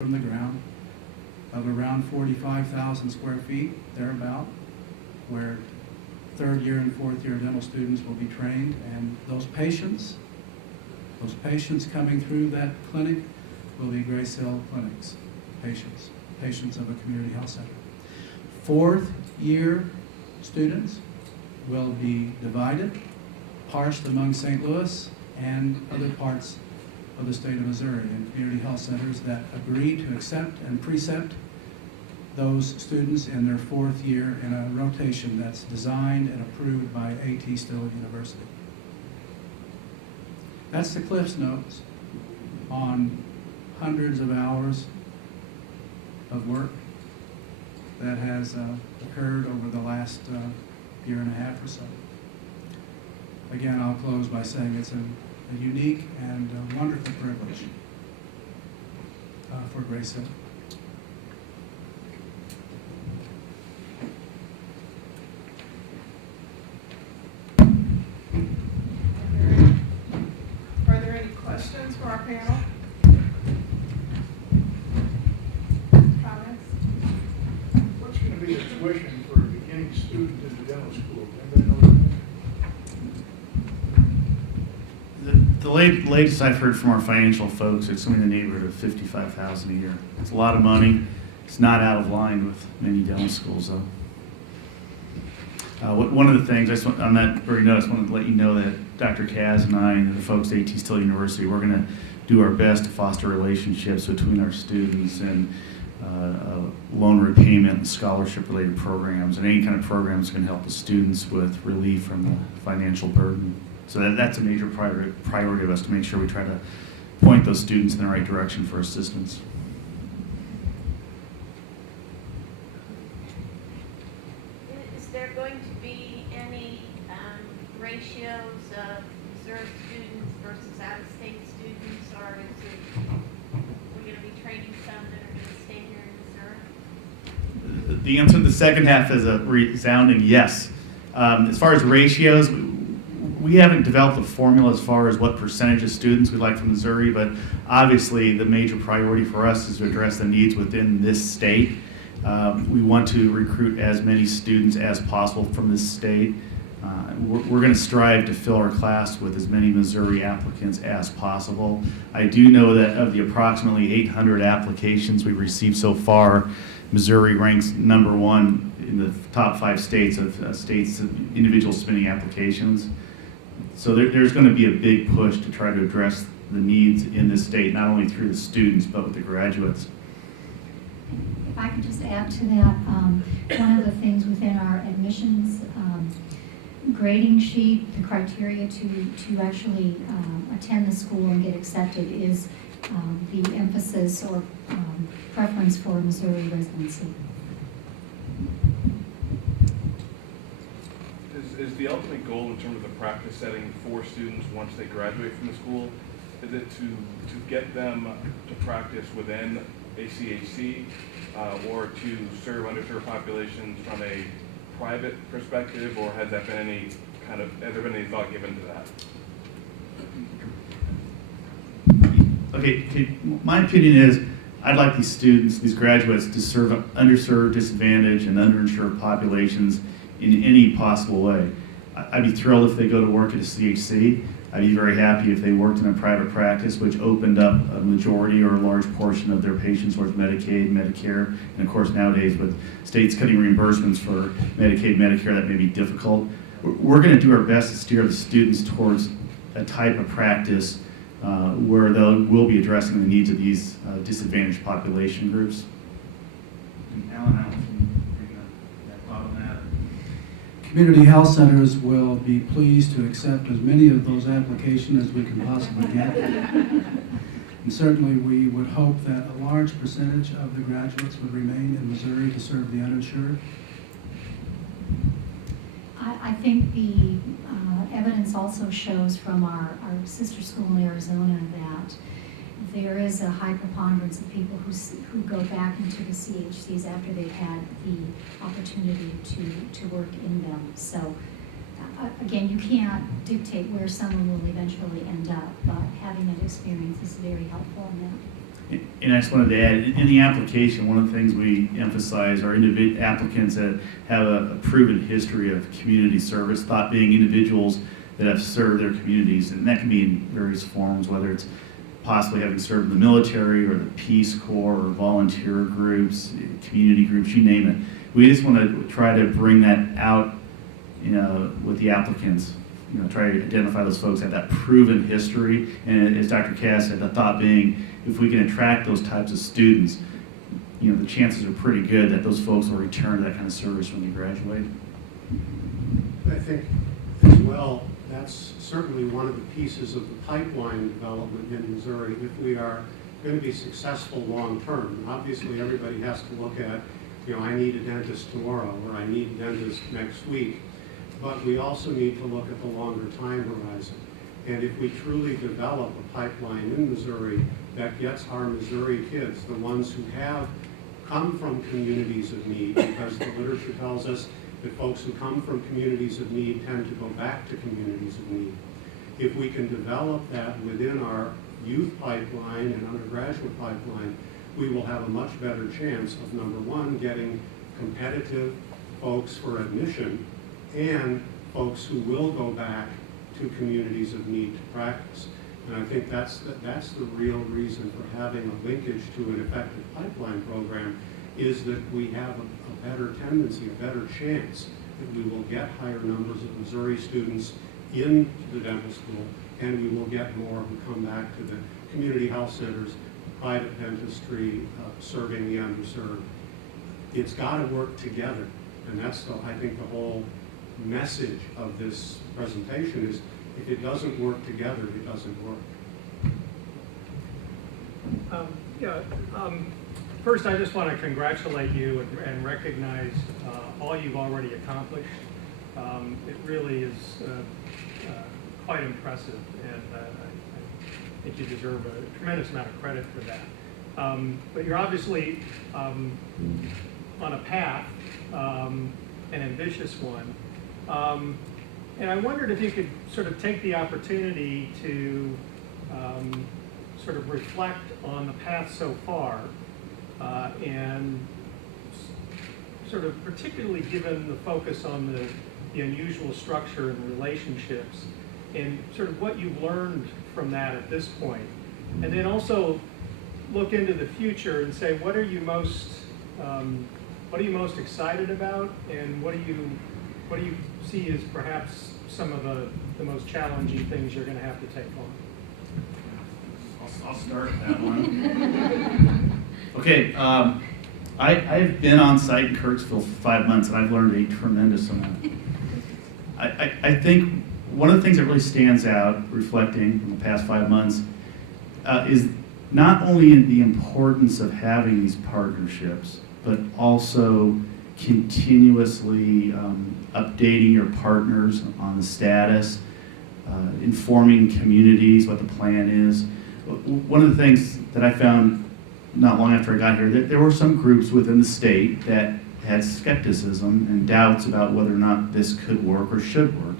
from the ground of around 45,000 square feet, thereabout, where third year and fourth year dental students will be trained. And those patients coming through that clinic will be Grace Hill Clinics patients of a community health center. Fourth year students will be divided, parsed among St. Louis and other parts of the state of Missouri, and community health centers that agree to accept and precept those students in their fourth year in a rotation that's designed and approved by A.T. Still University. That's the Cliff's Notes on hundreds of hours of work that has occurred over the last year and a half or so. Again, I'll close by saying it's a unique and wonderful privilege for Grace Hill. Are there any questions for our panel? Comments? What's going to be the tuition for a beginning student in the dental school? Anybody know The latest I've heard from our financial folks, it's something in the neighborhood of $55,000 a year. It's a lot of money. It's not out of line with many dental schools, though. One of the things, on that very note, I just wanted to let you know that Dr. Kaz and I and the folks at A.T. Still University, we're going to do our best to foster relationships between our students and loan repayment and scholarship-related programs, and any kind of programs can help the students with relief from the financial burden. So that's a major priority of us, to make sure we try to point those students in the right direction for assistance. Is there going to be any ratios of Missouri students versus out-of-state students, or is it, we're going to be training some that are going to stay here in Missouri? The answer to the second half is a resounding yes. As far as ratios, we haven't developed a formula as far as what percentage of students we'd like from Missouri, but obviously the major priority for us is to address the needs within this state. We want to recruit as many students as possible from this state. We're going to strive to fill our class with as many Missouri applicants as possible. I do know that of the approximately 800 applications we've received so far, Missouri ranks number one in the top 5 states of individuals submitting applications. So there's going to be a big push to try to address the needs in this state, not only through the students, but with the graduates. If I could just add to that, one of the things within our admissions grading sheet, the criteria to actually attend the school and get accepted is the emphasis or preference for Missouri residency. Is the ultimate goal in terms of the practice setting for students once they graduate from the school, is it to get them to practice within ACHC or to serve underserved populations from a private perspective, or has there been any thought given to that? Okay, my opinion is I'd like these students, these graduates, to serve underserved, disadvantaged, and underinsured populations in any possible way. I'd be thrilled if they go to work at a CHC. I'd be very happy if they worked in a private practice, which opened up a majority or a large portion of their patients towards Medicaid, Medicare, and of course nowadays with states cutting reimbursements for Medicaid, Medicare, that may be difficult. We're going to do our best to steer the students towards a type of practice where we'll be addressing the needs of these disadvantaged population groups. Alan, I don't know if you bring that thought on that. Community health centers will be pleased to accept as many of those applications as we can possibly get. And certainly we would hope that a large percentage of the graduates would remain in Missouri to serve the uninsured. I think the evidence also shows from our sister school in Arizona that there is a high preponderance of people who go back into the CHCs after they've had the opportunity to work in them. So again, you can't dictate where someone will eventually end up, but having that experience is very helpful in that. And I just wanted to add, in the application, one of the things we emphasize are applicants that have a proven history of community service, thought being individuals that have served their communities, and that can be in various forms, whether it's possibly having served in the military or the Peace Corps or volunteer groups, community groups, you name it. We just want to try to bring that out, with the applicants. Try to identify those folks that have that proven history. And as Dr. Cass said, the thought being, if we can attract those types of students, the chances are pretty good that those folks will return to that kind of service when they graduate. I think as well, that's certainly one of the pieces of the pipeline development in Missouri if we are going to be successful long term. Obviously, everybody has to look at, I need a dentist tomorrow or I need a dentist next week. But we also need to look at the longer time horizon. And if we truly develop a pipeline in Missouri that gets our Missouri kids, the ones who have come from communities of need, because the literature tells us that folks who come from communities of need tend to go back to communities of need. If we can develop that within our youth pipeline and undergraduate pipeline, we will have a much better chance of, number one, getting competitive folks for admission, and folks who will go back to communities of need to practice. And I think that's the real reason for having a linkage to an effective pipeline program, is that we have a better tendency, a better chance that we will get higher numbers of Missouri students into the dental school, and we will get more who come back to the community health centers, private dentistry, serving the underserved. It's got to work together, and that's, I think, the whole message of this presentation is, if it doesn't work together, it doesn't work. First, I just want to congratulate you and recognize all you've already accomplished. It really is quite impressive, and I think you deserve a tremendous amount of credit for that. But you're obviously on a path, an ambitious one. And I wondered if you could sort of take the opportunity to sort of reflect on the path so far, and sort of particularly given the focus on the unusual structure and relationships, and sort of what you've learned from that at this point. And then also look into the future and say, what are you most excited about, and what do you see as perhaps some of the most challenging things you're going to have to take on? I'll start that one. Okay, I've been on site in Kirksville for 5 months, and I've learned a tremendous amount. I think one of the things that really stands out, reflecting from the past 5 months, is not only the importance of having these partnerships, but also continuously updating your partners on the status, informing communities what the plan is. One of the things that I found not long after I got here, that there were some groups within the state that had skepticism and doubts about whether or not this could work or should work.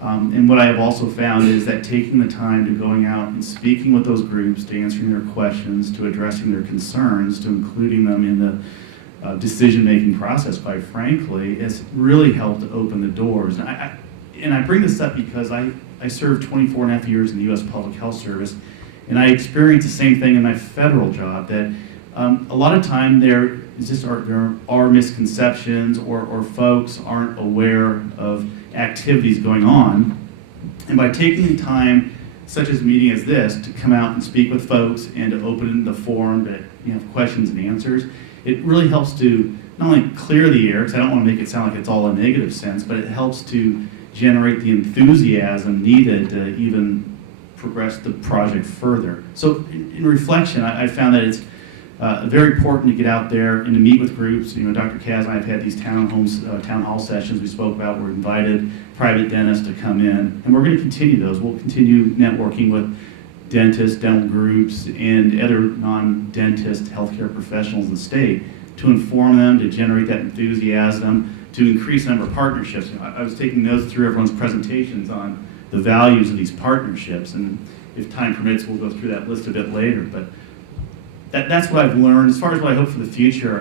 And what I have also found is that taking the time to going out and speaking with those groups, to answering their questions, to addressing their concerns, to including them in the decision-making process, quite frankly, has really helped to open the doors. And I bring this up because I served 24.5 years in the U.S. Public Health Service, and I experienced the same thing in my federal job, that a lot of time there are misconceptions, or folks aren't aware of activities going on. And by taking the time, such as a meeting as this, to come out and speak with folks and to open the forum to have questions and answers, it really helps to not only clear the air, because I don't want to make it sound like it's all a negative sense, but it helps to generate the enthusiasm needed to even progress the project further. So in reflection, I found that it's very important to get out there and to meet with groups. Dr. Kaz and I have had these town hall sessions we spoke about. We're invited private dentists to come in, and we're going to continue those. We'll continue networking with dentists, dental groups, and other non-dentist healthcare professionals in the state to inform them, to generate that enthusiasm, to increase the number of partnerships. I was taking notes through everyone's presentations on the values of these partnerships, and if time permits, we'll go through that list a bit later. But that's what I've learned. As far as what I hope for the future,